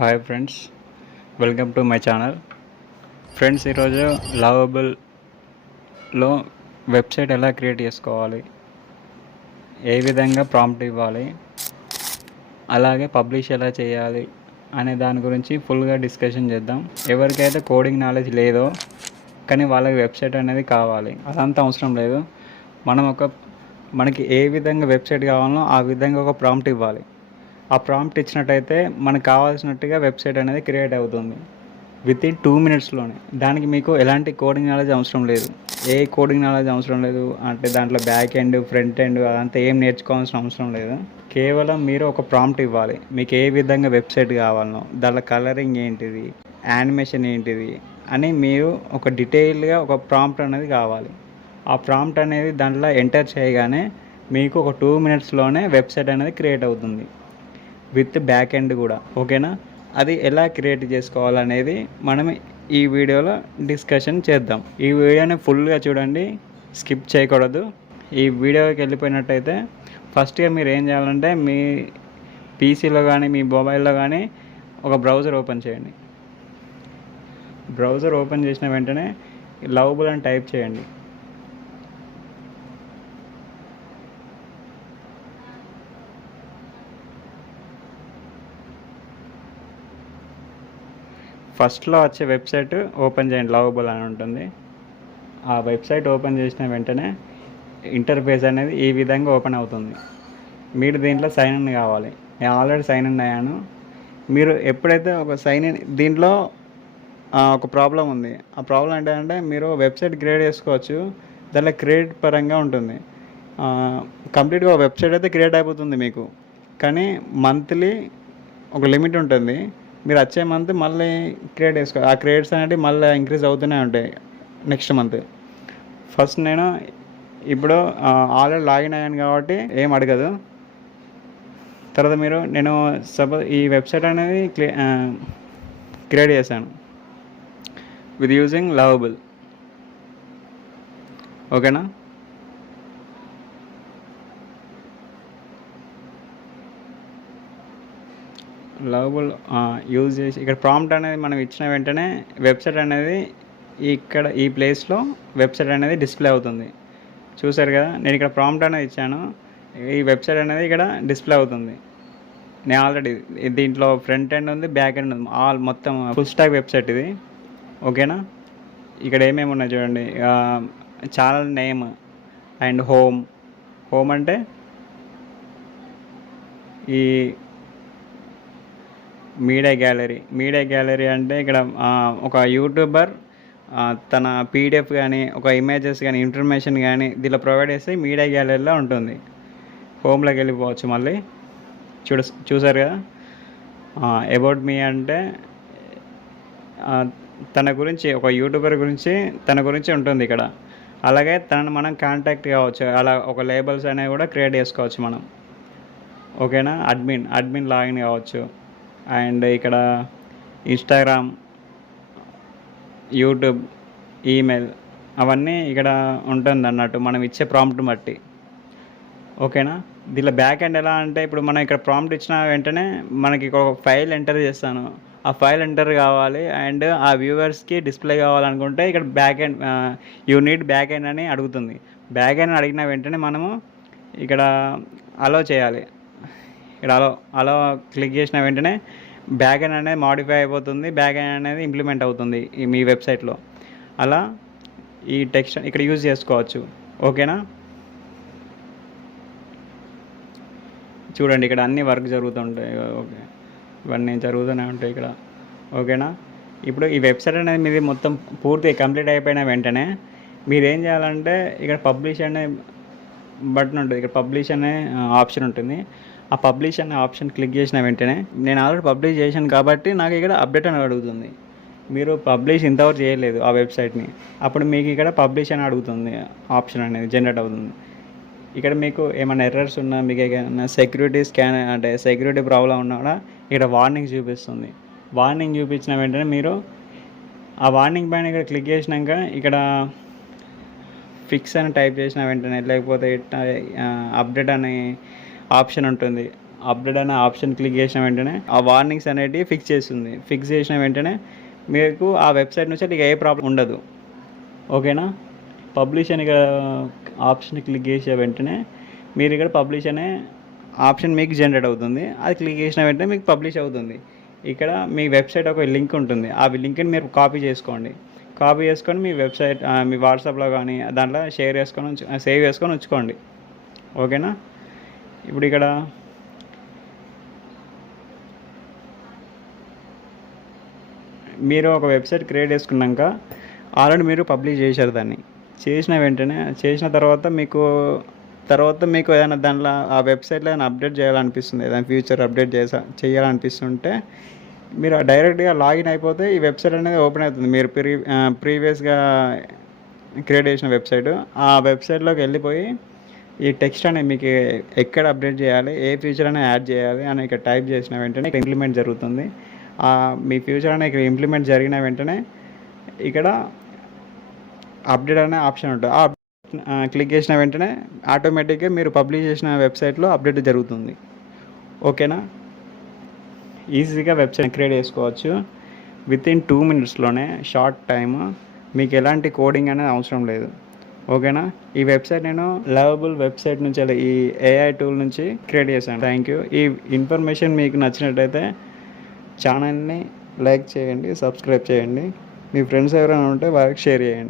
Hi friends, welcome to my channel. Friends, ఈరోజు లవబుల్లో website ఎలా create చేసుకోవాలి, ఏ విధంగా ప్రాంప్ట్ ఇవ్వాలి, అలాగే పబ్లిష్ ఎలా చేయాలి అనే దాని గురించి ఫుల్గా డిస్కషన్ చేద్దాం. ఎవరికైతే కోడింగ్ నాలెడ్జ్ లేదో కానీ వాళ్ళకి వెబ్సైట్ అనేది కావాలి, అదంతా అవసరం లేదు. మనకి ఏ విధంగా వెబ్సైట్ కావాలో ఆ విధంగా ఒక ప్రాంప్ట్ ఇవ్వాలి. ఆ ప్రాంప్ట్ ఇచ్చినట్టయితే మనకు కావాల్సినట్టుగా వెబ్సైట్ అనేది క్రియేట్ అవుతుంది విత్ ఇన్ 2 minutesలోనే. దానికి మీకు ఎలాంటి కోడింగ్ నాలెడ్జ్ అవసరం లేదు, ఏ కోడింగ్ నాలెడ్జ్ అవసరం లేదు. అంటే దాంట్లో బ్యాక్ ఎండ్, ఫ్రంట్ ఎండ్ అదంతా ఏం నేర్చుకోవాల్సిన అవసరం లేదు. కేవలం మీరు ఒక ప్రాంప్ట్ ఇవ్వాలి. మీకు ఏ విధంగా వెబ్సైట్ కావాలనో, దాంట్లో కలరింగ్ ఏంటిది, యానిమేషన్ ఏంటిది అని మీరు ఒక డీటెయిల్గా ఒక ప్రాంప్ట్ అనేది కావాలి. ఆ ప్రాంప్ట్ అనేది దాంట్లో ఎంటర్ చేయగానే మీకు ఒక 2 minutesలోనే వెబ్సైట్ అనేది క్రియేట్ అవుతుంది విత్ బ్యాక్ ఎండ్ కూడా. ఓకేనా? అది ఎలా క్రియేట్ చేసుకోవాలనేది మనం ఈ వీడియోలో డిస్కషన్ చేద్దాం. ఈ వీడియోని ఫుల్గా చూడండి, స్కిప్ చేయకూడదు. ఈ వీడియోకి వెళ్ళిపోయినట్టయితే ఫస్ట్గా మీరు ఏం చేయాలంటే మీ పీసీలో కానీ మీ మొబైల్లో కానీ ఒక బ్రౌజర్ ఓపెన్ చేయండి. బ్రౌజర్ ఓపెన్ చేసిన వెంటనే లవబుల్ అని టైప్ చేయండి. ఫస్ట్లో వచ్చే వెబ్సైట్ ఓపెన్ చేయండి, లవబుల్ అని ఉంటుంది. ఆ వెబ్సైట్ ఓపెన్ చేసిన వెంటనే ఇంటర్ఫేస్ అనేది ఈ విధంగా ఓపెన్ అవుతుంది. మీరు దీంట్లో సైన్ ఇన్ కావాలి. నేను ఆల్రెడీ సైన్ ఇన్ అయ్యాను. మీరు ఎప్పుడైతే ఒక సైన్ ఇన్ దీంట్లో ఒక ప్రాబ్లం ఉంది. ఆ ప్రాబ్లం ఏంటంటే మీరు వెబ్సైట్ క్రియేట్ చేసుకోవచ్చు, దాంట్లో క్రియేట్ పరంగా ఉంటుంది. కంప్లీట్గా వెబ్సైట్ అయితే క్రియేట్ అయిపోతుంది మీకు, కానీ మంత్లీ ఒక లిమిట్ ఉంటుంది. మీరు వచ్చే మంత్ మళ్ళీ క్రియేట్ చేసుకో, ఆ క్రియేట్స్ అనేవి మళ్ళీ ఇంక్రీజ్ అవుతూనే ఉంటాయి నెక్స్ట్ మంత్. ఫస్ట్ నేను ఇప్పుడు ఆల్రెడీ లాగిన్ అయ్యాను కాబట్టి ఏం అడగదు. తర్వాత నేను సపోజ్ ఈ వెబ్సైట్ అనేది క్రియేట్ చేశాను విత్ యూజింగ్ లవబుల్. ఓకేనా? లవబుల్ యూజ్ చేసి ఇక్కడ ప్రాంప్ట్ అనేది మనం ఇచ్చిన వెంటనే వెబ్సైట్ అనేది ఇక్కడ ఈ ప్లేస్లో వెబ్సైట్ అనేది డిస్ప్లే అవుతుంది. చూసారు కదా, నేను ఇక్కడ ప్రాంప్ట్ అనేది ఇచ్చాను, ఈ వెబ్సైట్ అనేది ఇక్కడ డిస్ప్లే అవుతుంది. నేను ఆల్రెడీ దీంట్లో ఫ్రంట్ ఎండ్ ఉంది, బ్యాక్ ఎండ్ ఉంది, మొత్తం ఫుల్ స్టాక్ వెబ్సైట్ ఇది. ఓకేనా? ఇక్కడ ఏమేమి ఉన్నాయి చూడండి. ఛానల్ నేమ్ అండ్ హోమ్ అంటే ఈ మీడియా గ్యాలరీ అంటే ఇక్కడ ఒక యూట్యూబర్ తన పీడిఎఫ్ కానీ ఒక ఇమేజెస్ కానీ ఇన్ఫర్మేషన్ కానీ దీనిలో ప్రొవైడ్ చేస్తే మీడియా గ్యాలరీలో ఉంటుంది. హోమ్లోకి వెళ్ళిపోవచ్చు. మళ్ళీ చూసారు కదా, అబౌట్ మీ అంటే తన గురించి, ఒక యూట్యూబర్ గురించి తన గురించి ఉంటుంది ఇక్కడ. అలాగే తనను మనం కాంటాక్ట్ కావచ్చు, అలా ఒక లేబుల్స్ అనేవి కూడా క్రియేట్ చేసుకోవచ్చు మనం. ఓకేనా? అడ్మిన్ లాగిన్ కావచ్చు. అండ్ ఇక్కడ ఇన్స్టాగ్రామ్, యూట్యూబ్, ఈమెయిల్ అవన్నీ ఇక్కడ ఉంటుంది అన్నట్టు మనం ఇచ్చే ప్రాంప్ట్ బట్టి. ఓకేనా? దీనిలో బ్యాక్ ఎండ్ ఎలా అంటే ఇప్పుడు మనం ఇక్కడ ప్రాంప్ట్ ఇచ్చిన వెంటనే మనకి ఒక ఫైల్ ఎంటర్ చేస్తాను, ఆ ఫైల్ ఎంటర్ కావాలి అండ్ ఆ వ్యూవర్స్కి డిస్ప్లే కావాలనుకుంటే ఇక్కడ back end you need back end అని అడుగుతుంది. బ్యాక్ ఎండ్ అడిగిన వెంటనే మనము ఇక్కడ అలో చేయాలి. ఇక్కడ అలా క్లిక్ చేసిన వెంటనే బ్యాక్ ఎండ్ అనేది మాడిఫై అయిపోతుంది, బ్యాక్ ఎండ్ అనేది ఇంప్లిమెంట్ అవుతుంది మీ వెబ్సైట్లో. అలా ఈ టెక్స్ట్ ఇక్కడ యూజ్ చేసుకోవచ్చు. ఓకేనా? చూడండి, ఇక్కడ అన్ని వర్క్ జరుగుతుంటాయి. ఓకే, ఇవన్నీ జరుగుతూనే ఉంటాయి ఇక్కడ. ఓకేనా? ఇప్పుడు ఈ వెబ్సైట్ అనేది మీది మొత్తం పూర్తి కంప్లీట్ అయిపోయిన వెంటనే మీరు ఏం చేయాలంటే ఇక్కడ పబ్లిష్ అనే బటన్ ఉంటుంది, ఇక్కడ పబ్లిష్ అనే ఆప్షన్ ఉంటుంది. ఆ పబ్లిష్ అనే ఆప్షన్ క్లిక్ చేసిన వెంటనే నేను ఆల్రెడీ పబ్లిష్ చేశాను కాబట్టి నాకు ఇక్కడ అప్డేట్ అని అడుగుతుంది. మీరు పబ్లిష్ ఇంతవరకు చేయలేదు ఆ వెబ్సైట్ని, అప్పుడు మీకు ఇక్కడ పబ్లిష్ అని అడుగుతుంది, ఆప్షన్ అనేది జనరేట్ అవుతుంది. ఇక్కడ మీకు ఏమైనా ఎర్రర్స్ ఉన్నా, మీకు ఏమైనా సెక్యూరిటీ ప్రాబ్లం ఉన్నా కూడా ఇక్కడ వార్నింగ్ చూపిస్తుంది. వార్నింగ్ చూపించిన వెంటనే మీరు ఆ వార్నింగ్ పైన ఇక్కడ క్లిక్ చేసినాక ఇక్కడ ఫిక్స్ అని టైప్ చేసిన వెంటనే, లేకపోతే అప్డేట్ అనే ఆప్షన్ ఉంటుంది, అప్డేట్ అనే ఆప్షన్ క్లిక్ చేసిన వెంటనే ఆ వార్నింగ్స్ అనేటివి ఫిక్స్ చేస్తుంది. ఫిక్స్ చేసిన వెంటనే మీకు ఆ వెబ్సైట్ నుంచి నీకు ఏ ప్రాబ్లం ఉండదు. ఓకేనా. పబ్లిష్ అని ఆప్షన్ క్లిక్ చేసే వెంటనే మీరు ఇక్కడ పబ్లిష్ అనే ఆప్షన్ మీకు జనరేట్ అవుతుంది. అది క్లిక్ చేసిన వెంటనే మీకు పబ్లిష్ అవుతుంది. ఇక్కడ మీ వెబ్సైట్ ఒక లింక్ ఉంటుంది. ఆ లింక్ని మీరు కాపీ చేసుకొని మీ వెబ్సైట్ మీ వాట్సాప్లో కానీ దాంట్లో సేవ్ చేసుకొని ఉంచుకోండి. ఓకేనా. ఇప్పుడు ఇక్కడ మీరు ఒక వెబ్సైట్ క్రియేట్ చేసుకున్నాక ఆల్రెడీ మీరు పబ్లిష్ చేశారు. దాన్ని చేసిన తర్వాత మీకు ఏదైనా దాంట్లో ఆ వెబ్సైట్లో ఏదైనా అప్డేట్ చేయాలనిపిస్తుంది, ఏదైనా ఫ్యూచర్ అప్డేట్ చేయాలనిపిస్తుంటే మీరు డైరెక్ట్గా లాగిన్ అయిపోతే ఈ వెబ్సైట్ అనేది ఓపెన్ అవుతుంది. మీరు ప్రీవియస్గా క్రియేట్ చేసిన వెబ్సైట్, ఆ వెబ్సైట్లోకి వెళ్ళిపోయి ఈ టెక్స్ట్ అనేది మీకు ఎక్కడ అప్డేట్ చేయాలి, ఏ ఫీచర్ అనేది యాడ్ చేయాలి అని ఇక్కడ టైప్ చేసిన వెంటనే ఇంప్లిమెంట్ జరుగుతుంది. మీ ఫ్యూచర్ అనేది ఇక్కడ ఇంప్లిమెంట్ జరిగిన వెంటనే ఇక్కడ అప్డేట్ అనే ఆప్షన్ ఉంటుంది. ఆ క్లిక్ చేసిన వెంటనే ఆటోమేటిక్గా మీరు పబ్లిష్ చేసిన వెబ్సైట్లో అప్డేట్ జరుగుతుంది. ఓకేనా. ఈజీగా వెబ్సైట్ క్రియేట్ చేసుకోవచ్చు వితిన్ 2 minutesలోనే. షార్ట్ టైమ్, మీకు ఎలాంటి కోడింగ్ అనేది అవసరం లేదు. ఓకేనా. ఈ వెబ్సైట్ నేను లవబుల్ వెబ్సైట్ నుంచి ఈ AI టూల్ నుంచి క్రియేట్ చేశాను. Thank you. ఈ ఇన్ఫర్మేషన్ మీకు నచ్చినట్టయితే ఛానల్ని లైక్ చేయండి, సబ్స్క్రైబ్ చేయండి. మీ ఫ్రెండ్స్ ఎవరైనా ఉంటే వారికి షేర్ చేయండి.